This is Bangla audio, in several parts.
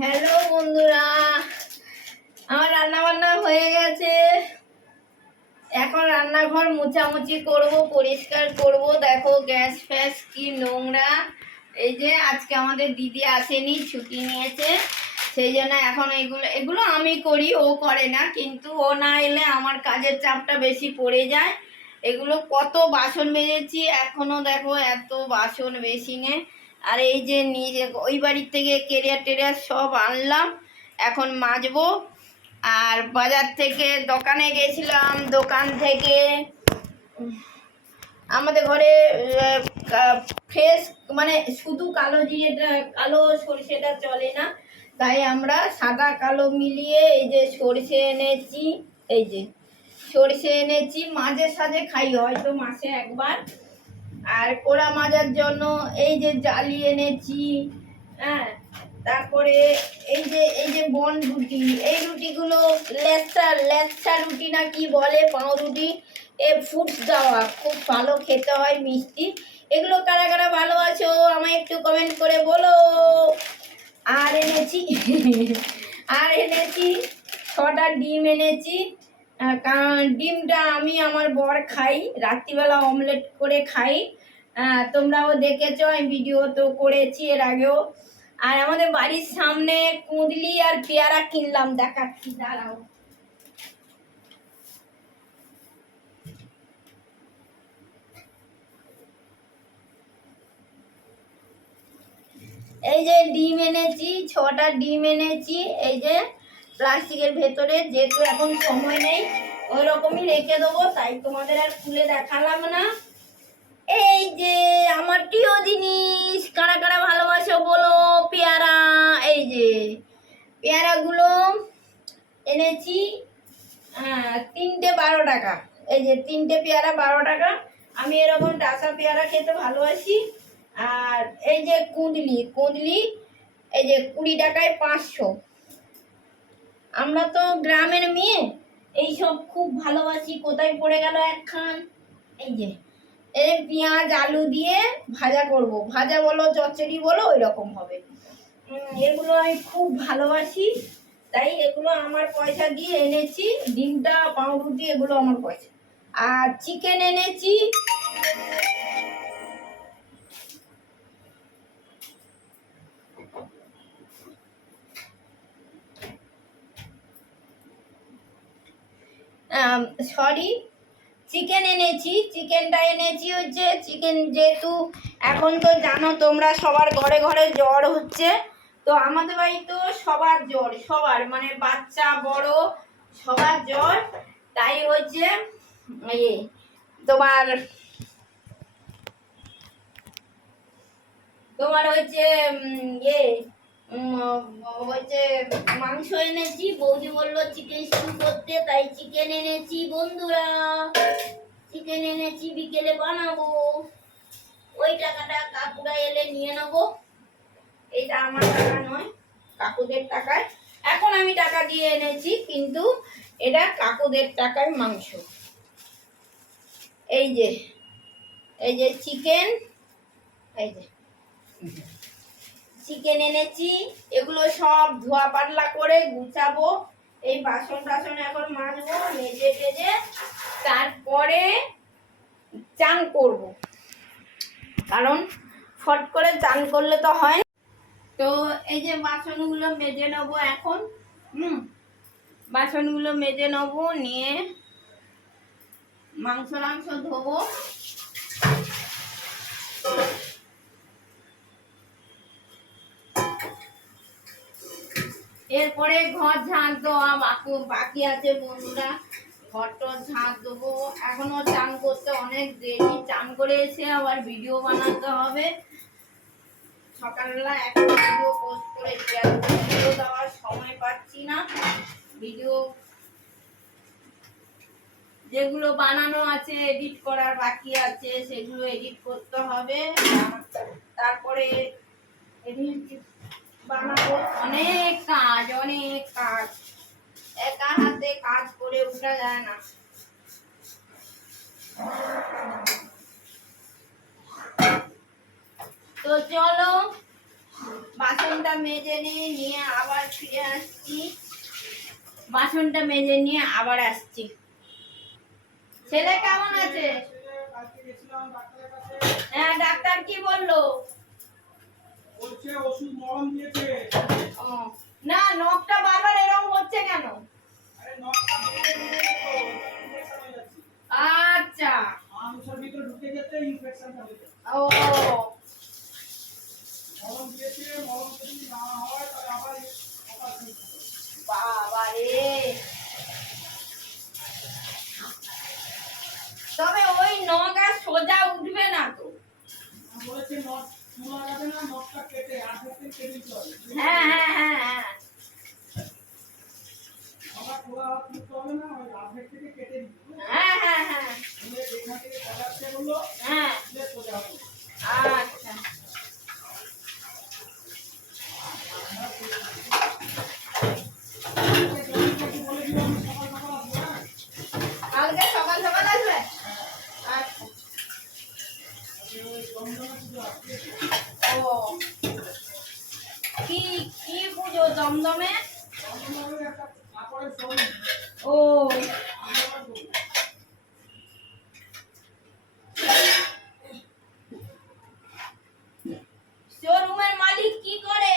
হ্যালো বন্ধুরা, আমার রান্না বান্না হয়ে গেছে। এখন রান্নাঘর মোছামুছি করব, পরিষ্কার করব। দেখো গ্যাস ফ্যাস কি নোংরা। এই যে আজকে আমাদের দিদি আসেনি, ছুটি নিয়েছে, সেই জন্য এখন এগুলো আমি করি, ও করে না। কিন্তু ও না এলে আমার কাজের চাপটা বেশি পড়ে যায়। এগুলো কত বাসন মেজেছি, এখনো দেখো এত বাসন বেসিনে। আর এই যে নিজে ওই বাড়ির থেকে কেরিয়ার টেরিয়ার সব আনলাম, এখন মাজবো। আর বাজার থেকে দোকানে গেছিলাম, দোকান থেকে আমাদের ঘরে ফ্রেশ মানে শুধু কালো জিরেটা, কালো সরষেটা চলে না, তাই আমরা সাদা কালো মিলিয়ে এই যে সরষে এনেছি। এই যে সরষে এনেছি, মাঝে সাঝে খাই, হয়তো মাসে একবার। আর কোড়া মাজার জন্য এই যে জালি এনেছি। হ্যাঁ, তারপরে এই যে বন রুটি, এই রুটিগুলো লেচ্চা লেচ্চা রুটি না কি বলে, পাউরুটি, এ ফুডস দেওয়া, খুব ভালো খেতে হয়, মিষ্টি। এগুলো কারা কারা ভালো আছো আমায় একটু কমেন্ট করে বলো। আর এনেছি আর এনেছি 6টা ডিম এনেছি। কারণ ডিমটা আমি আমার বর খাই, রাত্রিবেলা অমলেট করে খাই। তোমরাও দেখেছো, আমি ভিডিও তো করেছি এর আগেও। আর আমাদের বাড়ির সামনে কুঁদলি আর পেয়ারা কিনলাম, দেখাচ্ছি, দাঁড়াও। এই যে ডিম এনেছি, 6টা ডিম এনেছি, এই যে প্লাস্টিকের ভেতরে। যেহেতু এখন সময় নেই, ওই রকমই রেখে দেবো, তাই তোমাদের আর খুলে দেখালাম না। এই যে আমার প্রিয় জিনিস, কারা কারা ভালোবাসো বলো, পেয়ারা। এই যে পেয়ারাগুলো এনেছি, 3টে 12 টাকা। এই যে 3টে পেয়ারা 12 টাকা। আমি এরকম ডাসা পেয়ারা খেতে ভালোবাসি। আর এই যে কুঁদলি কুঁদলি, এই যে 20 টাকায় 500। আমরা তো গ্রামের মেয়ে, এইসব খুব ভালোবাসি। কোথায় পড়ে গেল একখান, এই যে এই পেঁয়াজ আলু দিয়ে ভাজা করব, ভাজা বলো চচ্চড়ি বলো, ওই রকম হবে। এগুলো আমি খুব ভালোবাসি, তাই এগুলো আমার পয়সা দিয়ে এনেছি। ডিমটা, পাউরুটি, এগুলো আমার পয়সা। আর চিকেন এনেছি, সরি, চিকেন এনেছি। চিকেনটা এনেছি হচ্ছে, চিকেন যেহেতু এখন তো জানো তোমরা, সবার ঘরে ঘরে জ্বর হচ্ছে। তো আমাদের বাড়িতেও সবার জ্বর, সবার মানে বাচ্চা বড় সবার জ্বর। তাই হচ্ছে তোমার তোমার হচ্ছে হচ্ছে মাংস এনেছি। বৌদি বললো চিকেন স্টু করতে, তাই চিকেন এনেছি বন্ধুরা। চিকেন এনেছি, বিকেলে বানাবো। ওই টাকাটা কাকুরা এলে নিয়ে নেবো, এটা আমার টাকা নয়, কাকুদের টাকায়। এখন আমি টাকা দিয়ে এনেছি, কিন্তু এটা কাকুদের টাকায় মাংস। এই যে এই যে চিকেন, এই যে চিকেন এনেছি। এগুলো সব ধোয়া পাতলা করে গুছাবো। এই বাসন টাসন এখন মাজবো, মেজে টেজে তারপরে চান করব, কারণ ফট করে চান করলে তো হয় না। তো এই যে বাসনগুলো মেজে নেবো এখন। বাসনগুলো মেজে নেবো, নিয়ে মাংস ধোবো। এরপরে ঘর ঝাঁট দেওয়া বাকি আছে বন্ধুরা, ঘরটর ঝাঁট দেবো। এখনো চান করতে অনেক দেরি, চান করে এসে আবার ভিডিও বানাতে হবে। সকালবেলা একটা ভিডিও পোস্ট করেছি, আর ভিডিও দেওয়ার সময় পাচ্ছি না। ভিডিও যেগুলো বানানো আছে, এডিট করার বাকি আছে, সেগুলো এডিট করতে হবে। তারপরে এডিট বানাবো। অনেক কাজ, অনেক কাজ, একা হাতে কাজ করে উঠা যায় না। তো চলো বাসনটা মেজে নিয়ে আবার ফিরে আসছি। বাসনটা মেজে নিয়ে আবার আসছি। ছেলে কেমন আছে? হ্যাঁ, ডাক্তার কি বললো? বলছে ওষুধ মলম দিয়েছে। ও না, নখটা বারবার এরকম হচ্ছে কেন? আরে নখটা ভেঙে গেছে তো ইনফেকশন হয়ে যাচ্ছে। আচ্ছা, মাংসের ভিতরে ঢুকে যেতে ইনফেকশনটা হয়ে যাচ্ছে। ও মলম দিয়েছে, মলম যদি না হয় তাহলে আবার অপারেশন করতে হবে। বাবা রে, তবে ওই নখ আর সোজা উঠবে না তো। বলেছে নখ চুলা যাবে না, নখটা কেটে আর্ধেক কেটে দিতে হবে। হ্যাঁ হ্যাঁ হ্যাঁ হ্যাঁ, আবার খোলা হাত করতে হবে না, ওই আর্ধেক থেকে কেটে দিতে হবে। হ্যাঁ হ্যাঁ হ্যাঁ যেখান থেকে কাটাচ্ছে বললো হ্যাঁ, যে সোজা হবে। আচ্ছা। বলে দিলাম সকাল সকাল আসবো। হ্যাঁ কালকে সকাল সকাল আসবে? আচ্ছা। ওই জমজমা পুজো আসছে। ও কি কি পুজো দমদমে? জমজমার একটা কাপড়ের শোরুম। ও শোরুমের মালিক কি করে?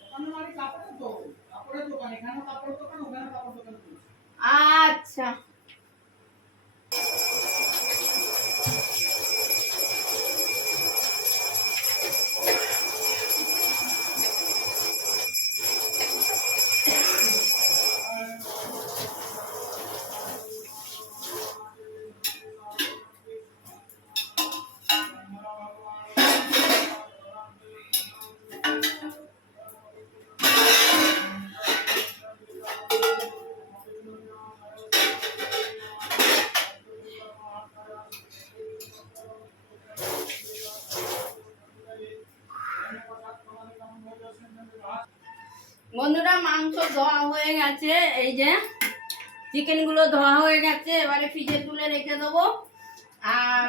দোকানের মালিক কাপড়ের দোকান, এখানেও কাপড়ের দোকান, ওখানেও কাপড়ের দোকান করেছে। আচ্ছা। বন্ধুরা, মাংস ধোয়া হয়ে গেছে, এই যে চিকেন গুলো ধোয়া হয়ে গেছে, এবারে ফ্রিজে তুলে রেখে দেবো। আর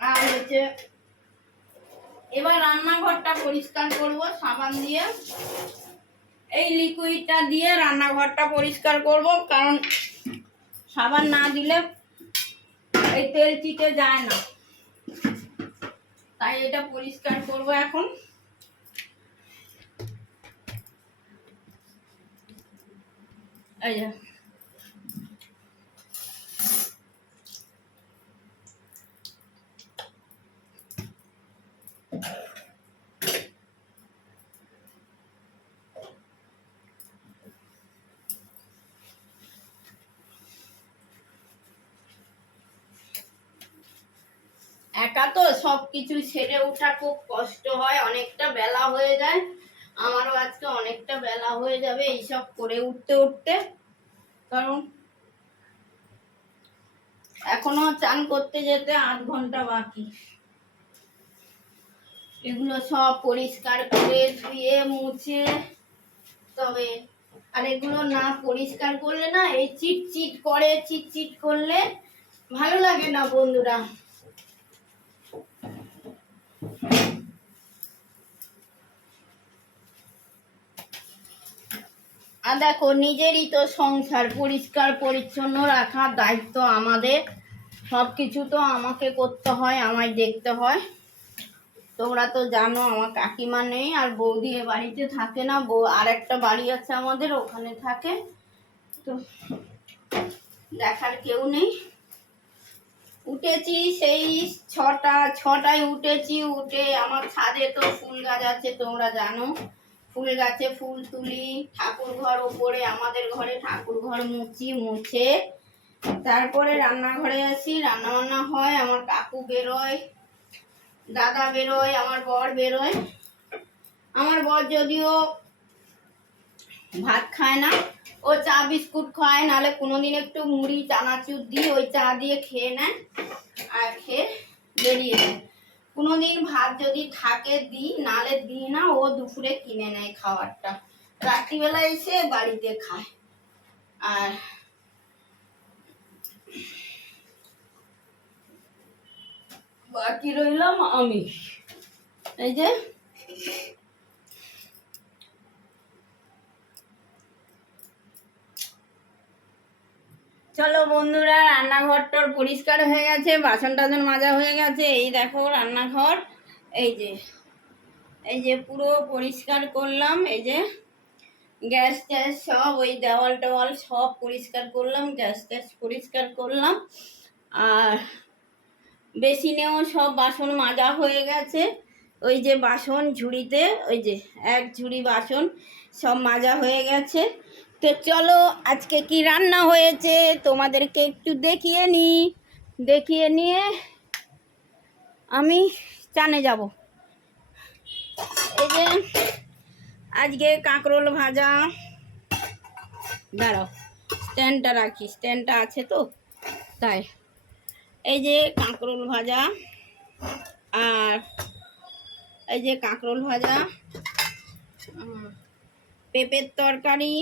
আর হচ্ছে এবার রান্নাঘরটা পরিষ্কার করব সাবান দিয়ে। এই লিকুইডটা দিয়ে রান্নাঘরটা পরিষ্কার করব, কারণ সাবান না দিলে এই তেল চিটে যায় না, তাই এটা পরিষ্কার করব এখন। এই যে একা তো সবকিছু ছেড়ে ওঠা খুব কষ্ট হয়, অনেকটা বেলা হয়ে যায়। আমারও আজকে অনেকটা বেলা হয়ে যাবে এইসব করে উঠতে উঠতে, কারণ এখনো চান করতে যেতে 8 ঘন্টা বাকি। এগুলো সব পরিষ্কার করে ধুয়ে মুছে তবে, আর এগুলো না পরিষ্কার করলে না এই চিটচিট করে, চিটচিট করলে ভালো লাগে না বন্ধুরা। আর দেখো, নিজেরই তো সংসার, পরিষ্কার পরিচ্ছন্ন রাখার দায়িত্ব আমাদের। সব কিছু তো আমাকে করতে হয়, আমায় দেখতে হয়। তোমরা তো জানো আমার কাকিমা নেই, আর বৌদি এ বাড়িতে থাকে না, আর একটা বাড়ি আছে আমাদের, ওখানে থাকে, তো দেখার কেউ নেই। উঠেছি সেই ছটায় উঠেছি, উঠে আমার ছাদে তো ফুল গাছ আছে, তোমরা জানো। ফুল গাছে ফুল তুলি, ঠাকুর ঘর ওপরে, আমাদের ঘরে ঠাকুর ঘর মুছে তারপরে রান্নাঘরে আসি, রান্না বান্না হয়, আমার কাকু বেরোয়, দাদা বেরোয়, আমার বর বেরোয়। আমার বর যদিও ভাত খায় না, ও চা বিস্কুট খায়, নাহলে কোনোদিন একটু মুড়ি চানাচুর দিই, ওই চা দিয়ে খেয়ে নেয় আর খেয়ে বেরিয়ে যায়। কোনোদিন ভাত যদি থাকে দিই, নাহলে দিই না, ও দুপুরে কিনে নেয় খাবারটা, রাত্রিবেলা এসে বাড়িতে খায়। আর বাকি রইলাম আমি। এই যে চলো বন্ধুরা, রান্নাঘরটার পরিষ্কার হয়ে গেছে, বাসন টাসন মাজা হয়ে গেছে। এই দেখো রান্নাঘর, এই যে পুরো পরিষ্কার করলাম। এই যে গ্যাস ট্যাস সব, ওই দেওয়াল টেওয়াল সব পরিষ্কার করলাম, গ্যাস ট্যাস পরিষ্কার করলাম। আর বেসিনেও সব বাসন মাজা হয়ে গেছে। ওই যে বাসন ঝুড়িতে, ওই যে এক ঝুড়ি বাসন সব মাজা হয়ে গেছে। তো চলো আজকে কি রান্না হয়েছে তোমাদেরকে একটু দেখিয়ে নিয়ে আমি চানে যাব। এই যে আজকে কাঁকরোল ভাজা, দাঁড়াও স্ট্যান্ডটা রাখি, স্ট্যান্ডটা আছে তো তাই। এই যে কাঁকরোল ভাজা, আর এই যে কাঁকরোল ভাজা, পেঁপের তরকারি,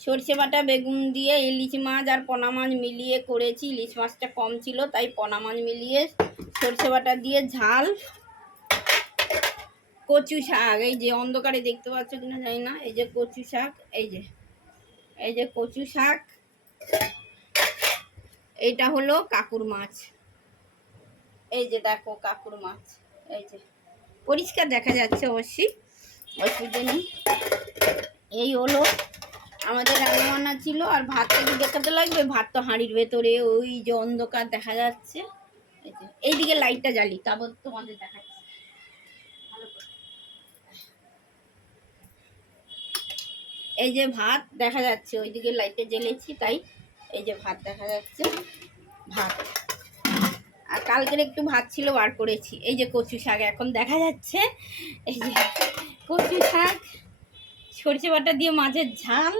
সরষে বাটা বেগুন দিয়ে ইলিশ মাছ আর পোনা মাছ মিলিয়ে করেছি। ইলিশ মাছটা কম ছিল তাই পোনা মাছ মিলিয়ে সরষে বাটা দিয়ে ঝাল। কচু শাক, এই যে অন্ধকারে দেখতে পাচ্ছ কিনা জানি না, এই যে কচু শাক, এই যে কচু শাক। এইটা হলো কাকুর মাছ, এই যে দেখো কাকুর মাছ, এই যে পরিষ্কার দেখা যাচ্ছে, অবশ্যই অসুবিধা নেই। এই হলো আমাদের রান্নাবান্না ছিল। আর ভাতটা কি দেখাতে লাগবে? ভাত তো হাঁড়ির ভেতরে, ওই যে অন্ধকার দেখা যাচ্ছে। এই যে এইদিকে লাইটটা জ্বালি, তারপর তোমাদের দেখাচ্ছি ভালো করে। এই যে ভাত দেখা যাচ্ছে, ওইদিকে লাইটটা জ্বেলেছি তাই এই যে ভাত দেখা যাচ্ছে, ভাত। আর কালকের একটু ভাত ছিল বার করেছি। এই যে কচু শাক এখন দেখা যাচ্ছে, এই যে কচু শাক, সরষে বাটা দিয়ে মাছের ঝাল,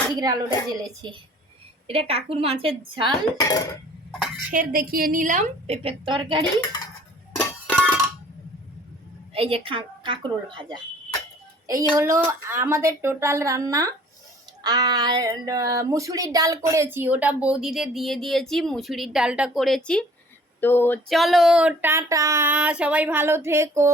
এদিকের আলুটা জ্বেলেছি। এটা কাকুর মাছের ঝাল। ফের দেখিয়ে নিলাম পেঁপের তরকারি, এই যে কাঁকরোল ভাজা। এই হলো আমাদের টোটাল রান্না। আর মুসুরির ডাল করেছি, ওটা বৌদিদের দিয়ে দিয়েছি, মুসুরির ডালটা করেছি। তো চলো টাটা, সবাই ভালো থেকো।